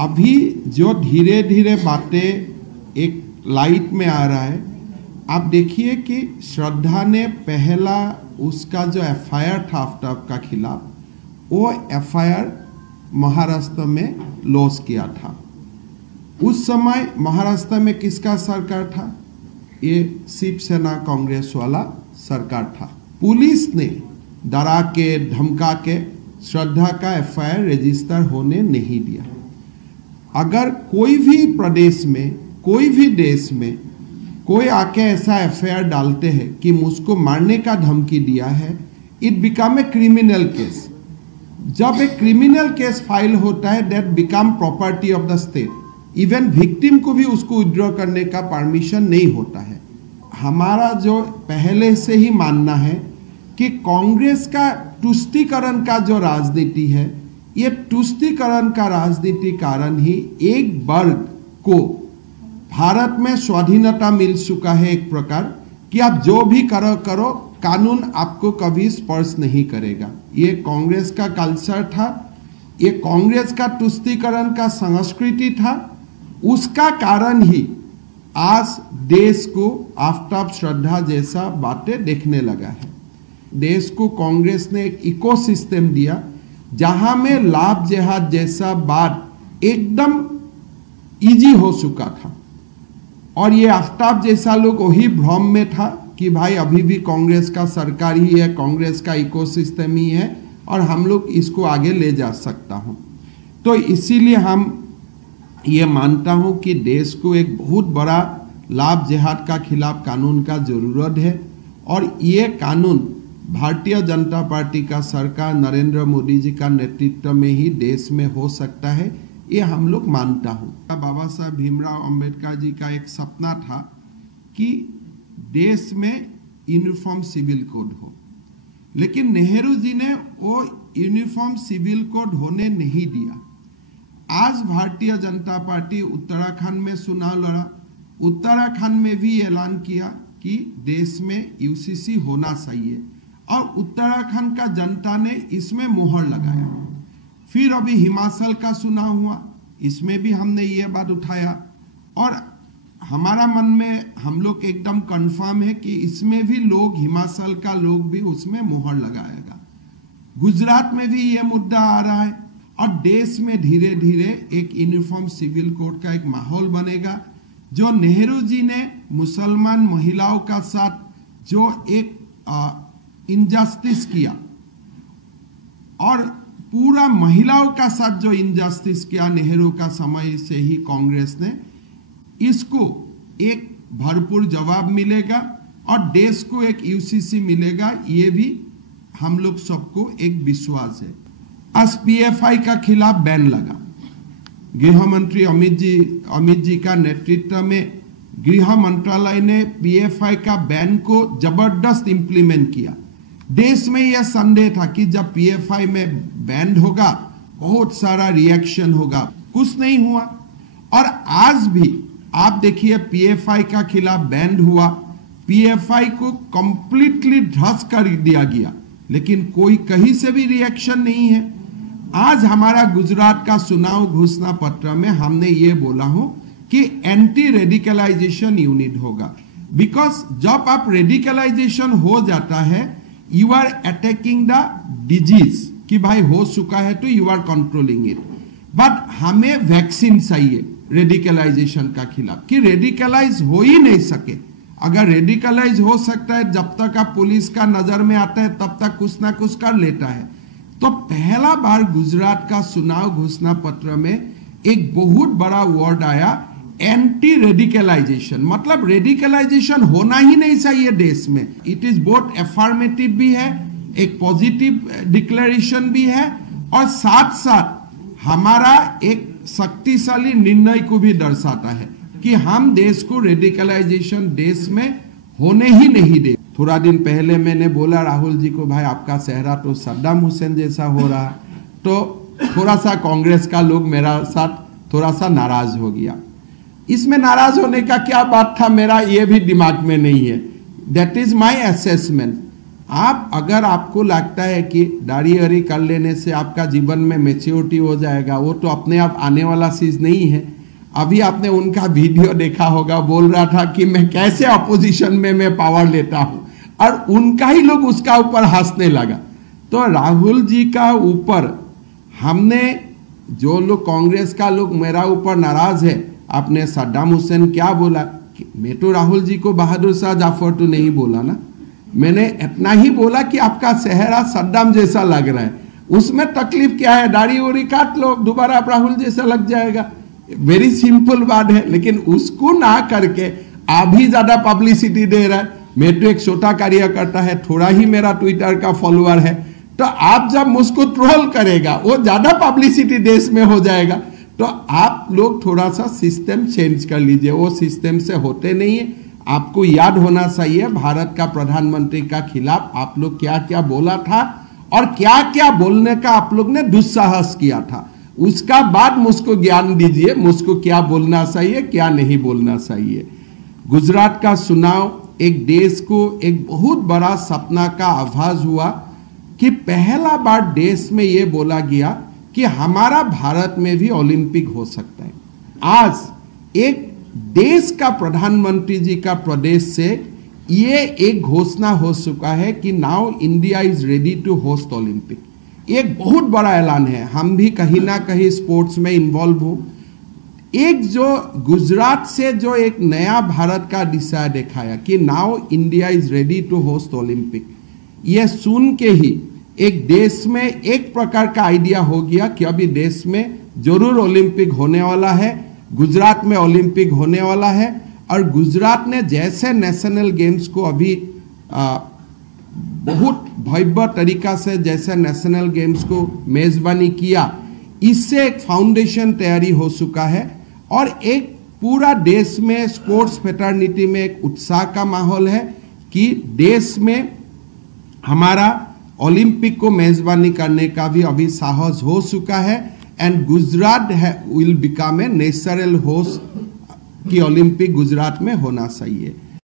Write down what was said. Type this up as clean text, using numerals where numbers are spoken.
अभी जो धीरे धीरे बातें एक लाइट में आ रहा है, आप देखिए कि श्रद्धा ने पहला उसका जो एफआईआर था आफ्ताब का खिलाफ, वो एफआईआर महाराष्ट्र में लॉस किया था। उस समय महाराष्ट्र में किसका सरकार था? ये शिवसेना कांग्रेस वाला सरकार था। पुलिस ने डरा के धमका के श्रद्धा का एफआईआर रजिस्टर होने नहीं दिया। अगर कोई भी प्रदेश में, कोई भी देश में कोई आके ऐसा एफआईआर डालते हैं कि मुझको मारने का धमकी दिया है, it become a criminal case. जब एक क्रिमिनल केस फाइल होता है, that become property of the state. Even victim को भी उसको विड्रॉ करने का परमिशन नहीं होता है। हमारा जो पहले से ही मानना है कि कांग्रेस का तुष्टीकरण का जो राजनीति है, ये तुष्टीकरण का राजनीति कारण ही एक वर्ग को भारत में स्वाधीनता मिल चुका है, एक प्रकार कि आप जो भी करो कानून आपको कभी स्पर्श नहीं करेगा। ये कांग्रेस का कल्चर था, ये कांग्रेस का तुष्टीकरण का संस्कृति था। उसका कारण ही आज देश को आफ्ताब श्रद्धा जैसा बातें देखने लगा है। देश को कांग्रेस ने एक इकोसिस्टम दिया जहां में लाभ जिहाद जैसा बात एकदम इजी हो चुका था, और ये आफ्ताब जैसा लोग वही भ्रम में था कि भाई अभी भी कांग्रेस का सरकार ही है, कांग्रेस का इकोसिस्टम ही है और हम लोग इसको आगे ले जा सकता हूं। तो इसीलिए हम ये मानता हूं कि देश को एक बहुत बड़ा लाभ जिहाद का खिलाफ कानून का जरूरत है, और ये कानून भारतीय जनता पार्टी का सरकार नरेंद्र मोदी जी का नेतृत्व में ही देश में हो सकता है, ये हम लोग मानता हूँ। बाबा साहब भीमराव अंबेडकर जी का एक सपना था कि देश में यूनिफॉर्म सिविल कोड हो, लेकिन नेहरू जी ने वो यूनिफॉर्म सिविल कोड होने नहीं दिया। आज भारतीय जनता पार्टी उत्तराखंड में चुनाव लड़ा, उत्तराखंड में भी ऐलान किया कि देश में यूसीसी होना चाहिए, और उत्तराखंड का जनता ने इसमें मोहर लगाया। फिर अभी हिमाचल का चुनाव हुआ, इसमें भी हमने ये बात उठाया, और हमारा मन में हम लोग एकदम कंफर्म है कि इसमें भी लोग, हिमाचल का लोग भी उसमें मोहर लगाएगा। गुजरात में भी ये मुद्दा आ रहा है, और देश में धीरे धीरे एक यूनिफॉर्म सिविल कोड का एक माहौल बनेगा। जो नेहरू जी ने मुसलमान महिलाओं का साथ जो एक इनजस्टिस किया, और पूरा महिलाओं का साथ जो इनजस्टिस किया नेहरू का समय से ही कांग्रेस ने, इसको एक भरपूर जवाब मिलेगा और देश को एक यूसीसी मिलेगा, ये भी हम लोग सबको एक विश्वास है। आज पीएफआई का खिलाफ बैन लगा। गृह मंत्री अमित जी का नेतृत्व में गृह मंत्रालय ने पीएफआई का बैन को जबरदस्त इंप्लीमेंट किया। देश में यह संदेह था कि जब पीएफआई में बैन होगा बहुत सारा रिएक्शन होगा, कुछ नहीं हुआ। और आज भी आप देखिए पीएफआई का खिलाफ बैन हुआ, पीएफआई को कंप्लीटली ध्वस्त कर दिया गया, लेकिन कोई कहीं से भी रिएक्शन नहीं है। आज हमारा गुजरात का चुनाव घोषणा पत्र में हमने ये बोला हो कि एंटी रेडिकलाइजेशन यूनिट होगा, बिकॉज जब आप रेडिकलाइजेशन हो जाता है, you are attacking the disease कि भाई हो चुका है तो you are controlling it. But हमें वैक्सीन चाहिए रेडिकलाइजेशन का खिलाफ, कि रेडिकलाइज हो ही नहीं सके। अगर रेडिकलाइज हो सकता है, जब तक आप पुलिस का नजर में आता है तब तक कुछ ना कुछ कर लेता है। तो पहला बार गुजरात का चुनाव घोषणा पत्र में एक बहुत बड़ा वर्ड आया, एंटी रेडिकलाइजेशन। मतलब रेडिकलाइजेशन होना ही नहीं चाहिए देश में। इट इज बोथ एफर्मेटिव भी है, एक पॉजिटिव डिक्लेरेशन भी है, और साथ साथ हमारा एक शक्तिशाली निर्णय को भी दर्शाता है कि हम देश को रेडिकलाइजेशन देश में होने ही नहीं दे। थोड़ा दिन पहले मैंने बोला राहुल जी को, भाई आपका चेहरा तो सद्दाम हुसैन जैसा हो रहा, तो थोड़ा सा कांग्रेस का लोग मेरा साथ थोड़ा सा नाराज हो गया। इसमें नाराज होने का क्या बात था, मेरा ये भी दिमाग में नहीं है। That is my assessment. आप अगर आपको लगता है कि दाढ़ी हरी कर लेने से आपका जीवन में मैच्योरिटी हो जाएगा, वो तो अपने आप आने वाला चीज नहीं है। अभी आपने उनका वीडियो देखा होगा, बोल रहा था कि मैं कैसे अपोजिशन में मैं पावर लेता हूं, और उनका ही लोग उसका ऊपर हंसने लगा। तो राहुल जी का ऊपर हमने, जो लोग कांग्रेस का लोग मेरा ऊपर नाराज है, आपने सद्दाम हुसैन क्या बोला, मैं तो राहुल जी को बहादुर शाह जाफर तो नहीं बोला ना, मैंने इतना ही बोला कि आपका चेहरा सद्दाम जैसा लग रहा है। उसमें तकलीफ क्या है, दाढ़ी उड़ी काट लो, दोबारा आप राहुल जैसा लग जाएगा, वेरी सिंपल बात है। लेकिन उसको ना करके आप ही ज्यादा पब्लिसिटी दे रहा है। मैं तो एक छोटा कार्यकर्ता है, थोड़ा ही मेरा ट्विटर का फॉलोअर है, तो आप जब मुझको ट्रोल करेगा, वो ज्यादा पब्लिसिटी देश में हो जाएगा। तो आप लोग थोड़ा सा सिस्टम चेंज कर लीजिए, वो सिस्टम से होते नहीं है। आपको याद होना चाहिए भारत का प्रधानमंत्री का खिलाफ आप लोग क्या क्या बोला था, और क्या क्या बोलने का आप लोग ने दुस्साहस किया था। उसका बाद मुझको ज्ञान दीजिए, मुझको क्या बोलना चाहिए क्या नहीं बोलना चाहिए। गुजरात का चुनाव एक देश को एक बहुत बड़ा सपना का आभास हुआ कि पहला बार देश में ये बोला गया कि हमारा भारत में भी ओलंपिक हो सकता है। आज एक देश का प्रधानमंत्री जी का प्रदेश से ये एक घोषणा हो चुका है कि now India is ready to host Olympic. एक बहुत बड़ा ऐलान है, हम भी कहीं ना कहीं स्पोर्ट्स में इन्वॉल्व हो। एक जो गुजरात से जो एक नया भारत का दिशा दिखाया कि now India is ready to host Olympic, ये सुन के ही एक देश में एक प्रकार का आइडिया हो गया कि अभी देश में जरूर ओलंपिक होने वाला है, गुजरात में ओलंपिक होने वाला है। और गुजरात ने जैसे नेशनल गेम्स को अभी बहुत भव्य तरीका से जैसे नेशनल गेम्स को मेजबानी किया, इससे एक फाउंडेशन तैयारी हो चुका है और एक पूरा देश में स्पोर्ट्स फ्रेटर्निटी में एक उत्साह का माहौल है कि देश में हमारा ओलंपिक को मेजबानी करने का भी अभी साहस हो चुका है। And Gujarat will become a natural host कि ओलंपिक गुजरात में होना चाहिए।